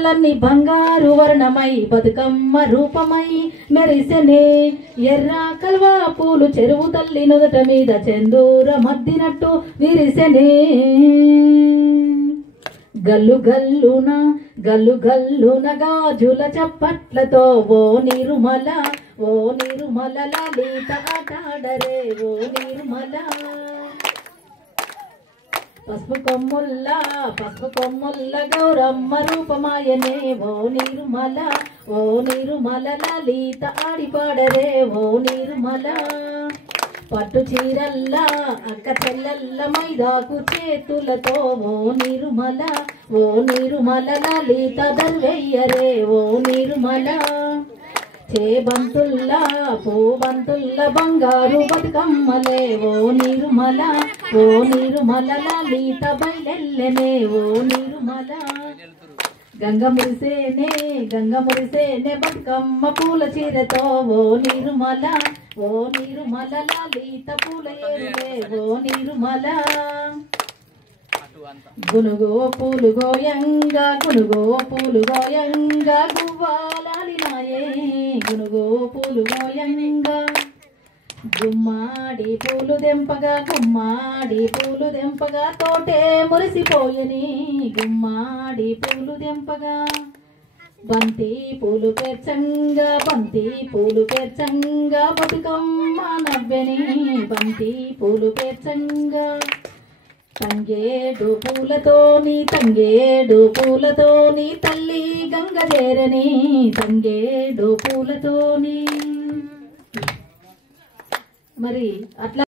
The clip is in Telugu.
లన్ని బంగారు వర్ణమై బతుకమ్మ రూపమై మెరిసెనే ఎర్ర కల్వా పూలు చెరువు తల్లి నుదుట మీద చందూర మద్దినట్టు విరిసెనే గల్లు గల్లున గాజుల చప్పట్లతో ఓ నిర్మల లలిత ఆటాడరే ఓ నిర్మల పసుపు కొమ్ముల్ల గౌరమ్మ రూపమాయనే ఓ నిర్మల లలిత ఆడిపాడరే ఓ నిర్మల పట్టు చీరల్లా అక్క చెల్లెల్ల మైదాకు చేతులతో ఓ నిర్మల లలిత దర్వెయ్యరే ఓ నిర్మల చేబంతుల్లా పూబంతుల్ల బంగారు బతుకమ్మలే ఓ నిర్మల లలిత బయలెల్లెనే ఓ నిర్మల గంగ మురిసేనే బతుకమ్మ పూల చీరతో ఓ నిర్మల లలిత పూల ఏరులే ఓ నిర్మల గునుగో పూలు గోయంగా గువ్వాలాలినాయే గునుగో పూలు గోయంగా గుమ్మాడి పూలు దెంపగా తోటే మురిసిపోయని గుమ్మాడి పూలు దెంపగా బంతి పూలు పేర్చంగా బతుకమ్మ నవ్వెని బంతి పూలు పేర్చంగా తంగేడు పూలతోని తల్లి గంగ చేరని తంగేడు పూలతోని మరి అట్లా